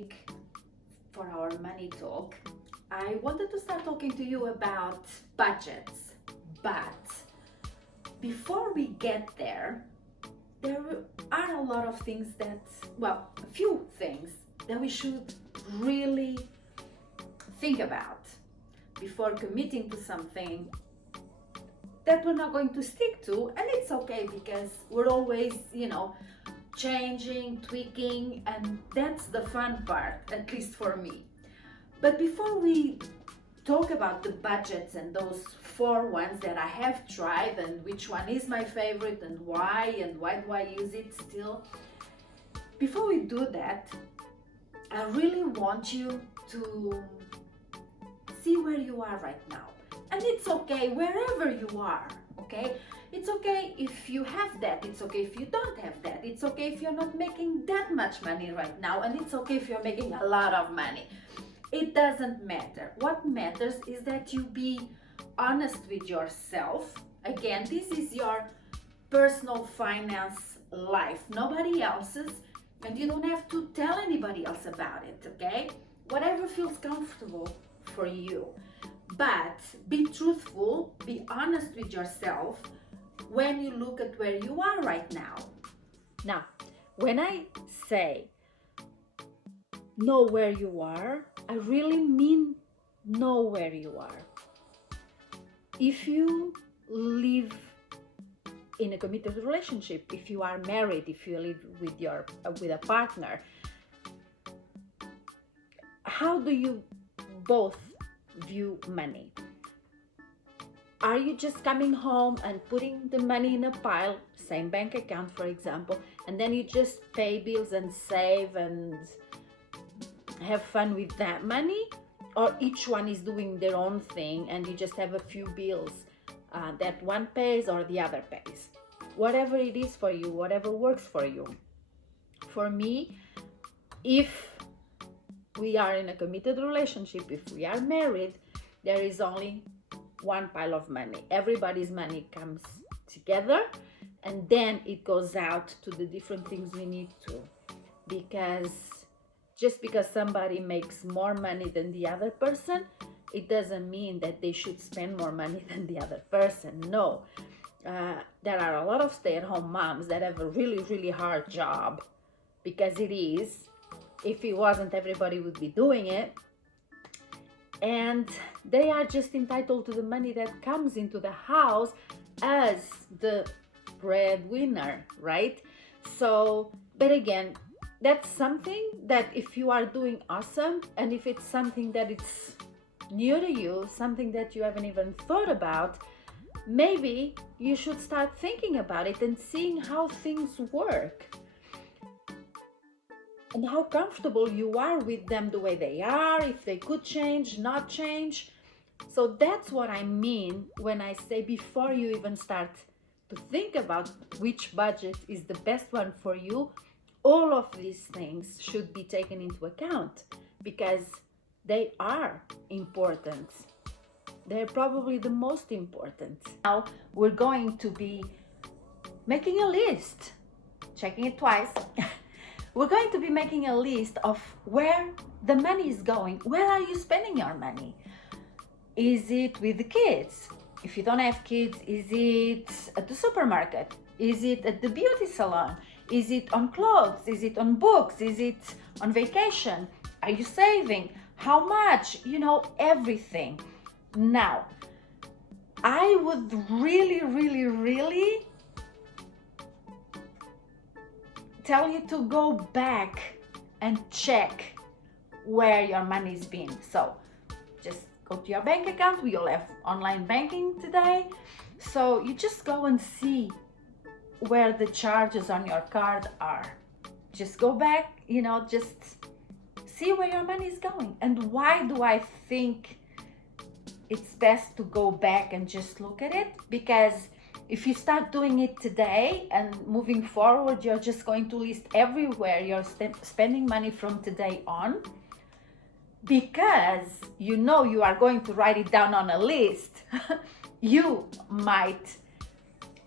week for our money talk, I wanted to start talking to you about budgets. But before we get there are a lot of things a few things that we should really think about before committing to something that we're not going to stick to. And it's okay, because we're always, changing, tweaking, and that's the fun part, at least for me. But before we talk about the budgets and those 4 ones that I have tried and which one is my favorite and why do I use it still, before we do that, I really want you to see where you are right now. And it's okay wherever you are, okay? It's okay if you have that, it's okay if you don't have that, it's okay if you're not making that much money right now, and it's okay if you're making a lot of money. It doesn't matter. What matters is that you be honest with yourself. Again, this is your personal finance life, nobody else's, and you don't have to tell anybody else about it, okay? Whatever feels comfortable for you. But be truthful, be honest with yourself when you look at where you are right now. Now, when I say know where you are, I really mean know where you are. If you live in a committed relationship, if you are married, if you live with a partner, how do you both view money? Are you just coming home and putting the money in a pile, same bank account for example, and then you just pay bills and save and have fun with that money? Or each one is doing their own thing and you just have a few bills that one pays or the other pays? Whatever it is for you, whatever works for you. For me, if we are in a committed relationship, if we are married, there is only one pile of money. Everybody's money comes together and then it goes out to the different things we need to. Because just because somebody makes more money than the other person, it doesn't mean that they should spend more money than the other person. No. There are a lot of stay-at-home moms that have a really, really hard job, because it is. If it wasn't, everybody would be doing it. And they are just entitled to the money that comes into the house as the breadwinner, right? So, but again, that's something that if you are doing awesome, and if it's something that it's new to you, something that you haven't even thought about, maybe you should start thinking about it and seeing how things work and how comfortable you are with them the way they are, if they could change, not change. So that's what I mean when I say before you even start to think about which budget is the best one for you, all of these things should be taken into account, because they are important. They're probably the most important. Now we're going to be making a list, checking it twice. We're going to be making a list of where the money is going. Where are you spending your money? Is it with the kids? If you don't have kids, is it at the supermarket? Is it at the beauty salon? Is it on clothes? Is it on books? Is it on vacation? Are you saving? How much? Everything. Now, I would really, really, really tell you to go back and check where your money's been. So just go to your bank account. We all have online banking today. So you just go and see where the charges on your card are. Just go back, just see where your money is going. And why do I think it's best to go back and just look at it? Because if you start doing it today and moving forward, you're just going to list everywhere you're spending money from today on, because you are going to write it down on a list. You might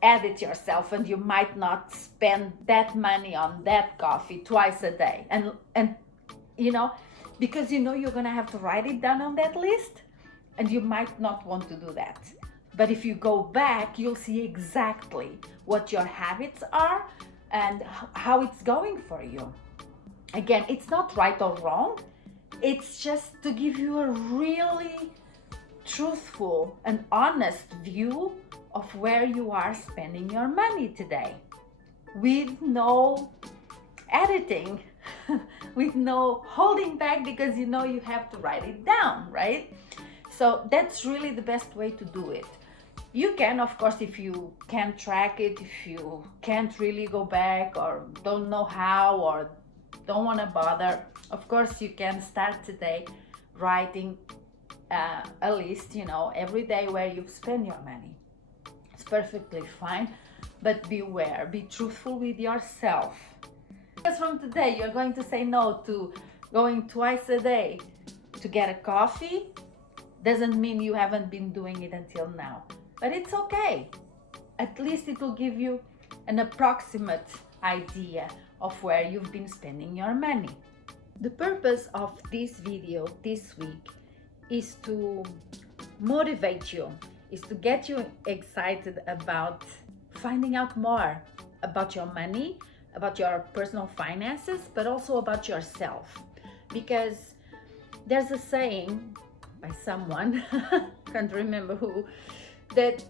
add it yourself and you might not spend that money on that coffee twice a day. And you know, because you know you're gonna have to write it down on that list, and you might not want to do that. But if you go back, you'll see exactly what your habits are and how it's going for you. Again, it's not right or wrong. It's just to give you a really truthful and honest view of where you are spending your money today, with no editing, with no holding back, because you know you have to write it down, right? So that's really the best way to do it. You can, of course, if you can't track it, if you can't really go back or don't know how or don't want to bother, of course you can start today writing a list, you know, every day where you spend your money. It's perfectly fine, but beware, be truthful with yourself. Because from today you're going to say no to going twice a day to get a coffee. Doesn't mean you haven't been doing it until now, but it's okay. At least it will give you an approximate idea of where you've been spending your money. The purpose of this video this week is to motivate you, is to get you excited about finding out more about your money, about your personal finances, but also about yourself. Because there's a saying by someone, can't remember who, that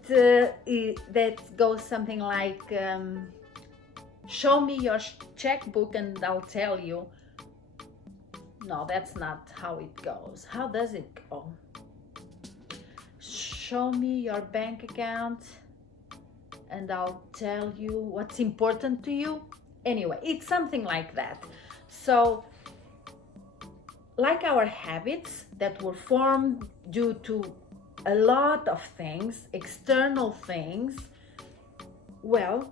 goes something like, show me your checkbook and I'll tell you. No, that's not how it goes. How does it go? Show me your bank account and I'll tell you what's important to you. Anyway, it's something like that. So, like our habits that were formed due to a lot of things, external things, well,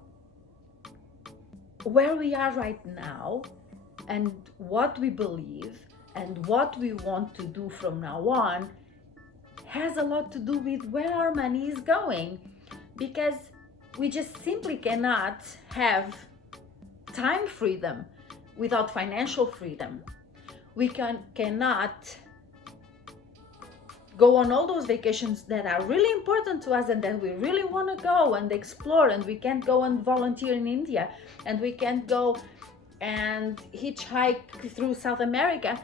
where we are right now and what we believe and what we want to do from now on has a lot to do with where our money is going, because we just simply cannot have time freedom without financial freedom. We cannot go on all those vacations that are really important to us and that we really want to go and explore, and we can't go and volunteer in India, and we can't go and hitchhike through South America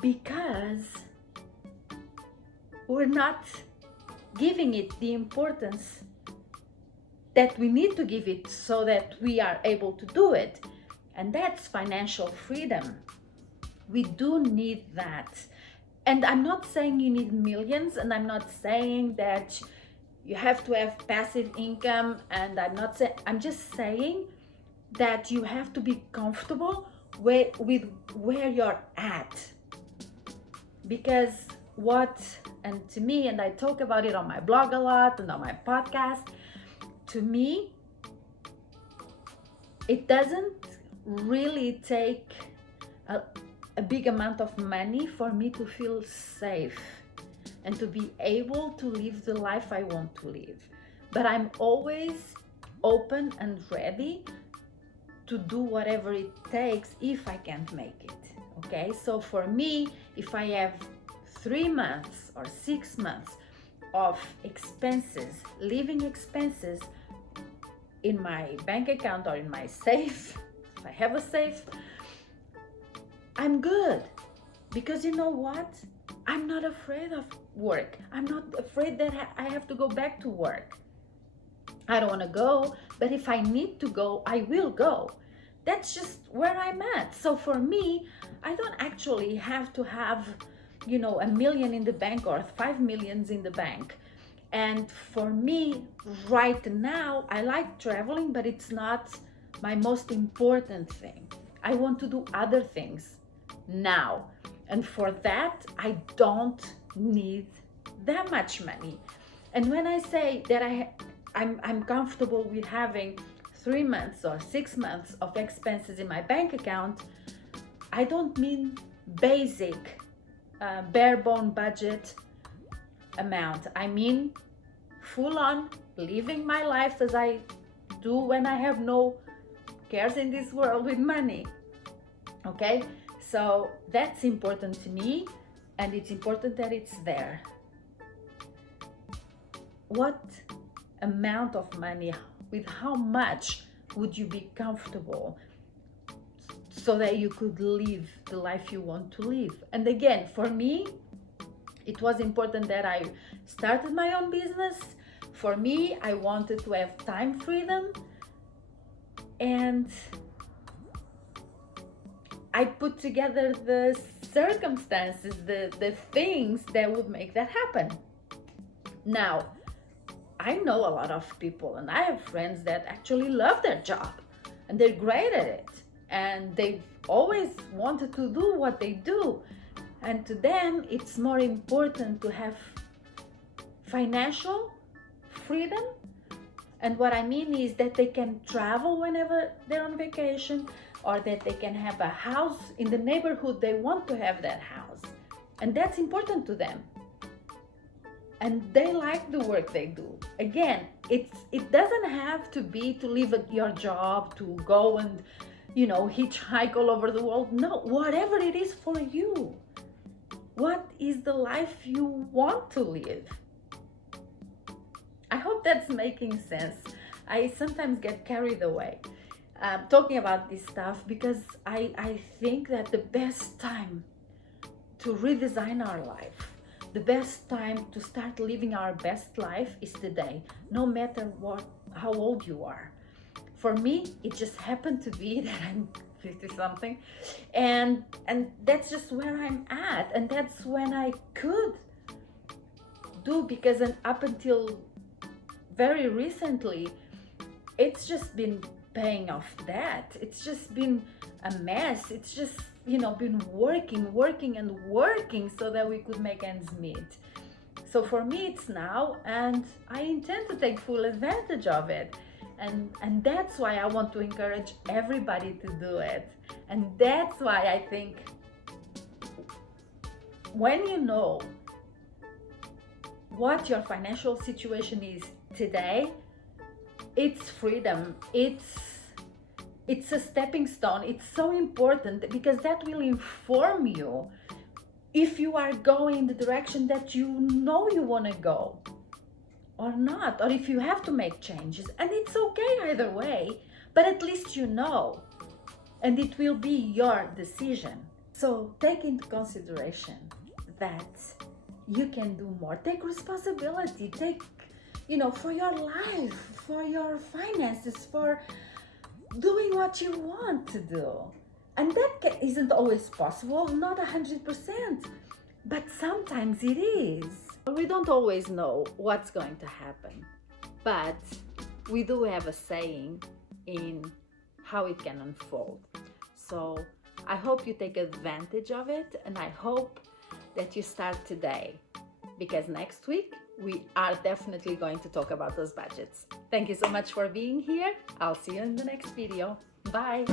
because we're not giving it the importance that we need to give it so that we are able to do it. And that's financial freedom. We do need that. And I'm not saying you need millions, and I'm not saying that you have to have passive income, and I'm just saying that you have to be comfortable with where you're at. Because and to me, and I talk about it on my blog a lot and on my podcast, to me, it doesn't really take a big amount of money for me to feel safe and to be able to live the life I want to live. But I'm always open and ready to do whatever it takes if I can't make it. Okay, so for me, if I have 3 months or 6 months of expenses, living expenses in my bank account or in my safe, if I have a safe, I'm good. Because you know what? I'm not afraid of work. I'm not afraid that I have to go back to work. I don't want to go, but if I need to go, I will go. That's just where I'm at. So for me, I don't actually have to have, $1 million in the bank or 5 million in the bank. And for me, right now, I like traveling, but it's not my most important thing. I want to do other things now. And for that, I don't need that much money. And when I say that I'm comfortable with having 3 months or 6 months of expenses in my bank account, I don't mean basic, bare bone budget amount. I mean full on living my life as I do when I have no cares in this world with money. Okay, So that's important to me, and it's important that it's there. What amount of money, with how much would you be comfortable so that you could live the life you want to live? And again, for me, it was important that I started my own business. For me, I wanted to have time freedom, and I put together the circumstances, the things that would make that happen. Now, I know a lot of people, and I have friends that actually love their job and they're great at it, and they've always wanted to do what they do. And to them, it's more important to have financial freedom. And what I mean is that they can travel whenever they're on vacation, or that they can have a house in the neighborhood they want to have that house. And that's important to them. And they like the work they do. Again, it doesn't have to be to leave your job, to go and, hitchhike all over the world. No, whatever it is for you. What is the life you want to live? I hope that's making sense. I sometimes get carried away talking about this stuff, because I think that the best time to redesign our life, the best time to start living our best life is today, no matter how old you are. For me, it just happened to be that I'm 50 something, and that's just where I'm at, and that's when I could do, because up until very recently, it's just been paying off debt. It's just been a mess. It's just, been working and working so that we could make ends meet. So for me, it's now, and I intend to take full advantage of it. And that's why I want to encourage everybody to do it. And that's why I think when you know what your financial situation is today, it's freedom. It's a stepping stone. It's so important, because that will inform you if you are going in the direction that you want to go or not, or if you have to make changes. And it's okay either way, but at least you know, and it will be your decision. So take into consideration that you can do more. Take responsibility. Take, for your life, for your finances, for doing what you want to do. And that isn't always possible, not 100%, but sometimes it is. We don't always know what's going to happen, but we do have a saying in how it can unfold. So I hope you take advantage of it, and I hope that you start today, because next week we are definitely going to talk about those budgets. Thank you so much for being here. I'll see you in the next video. Bye.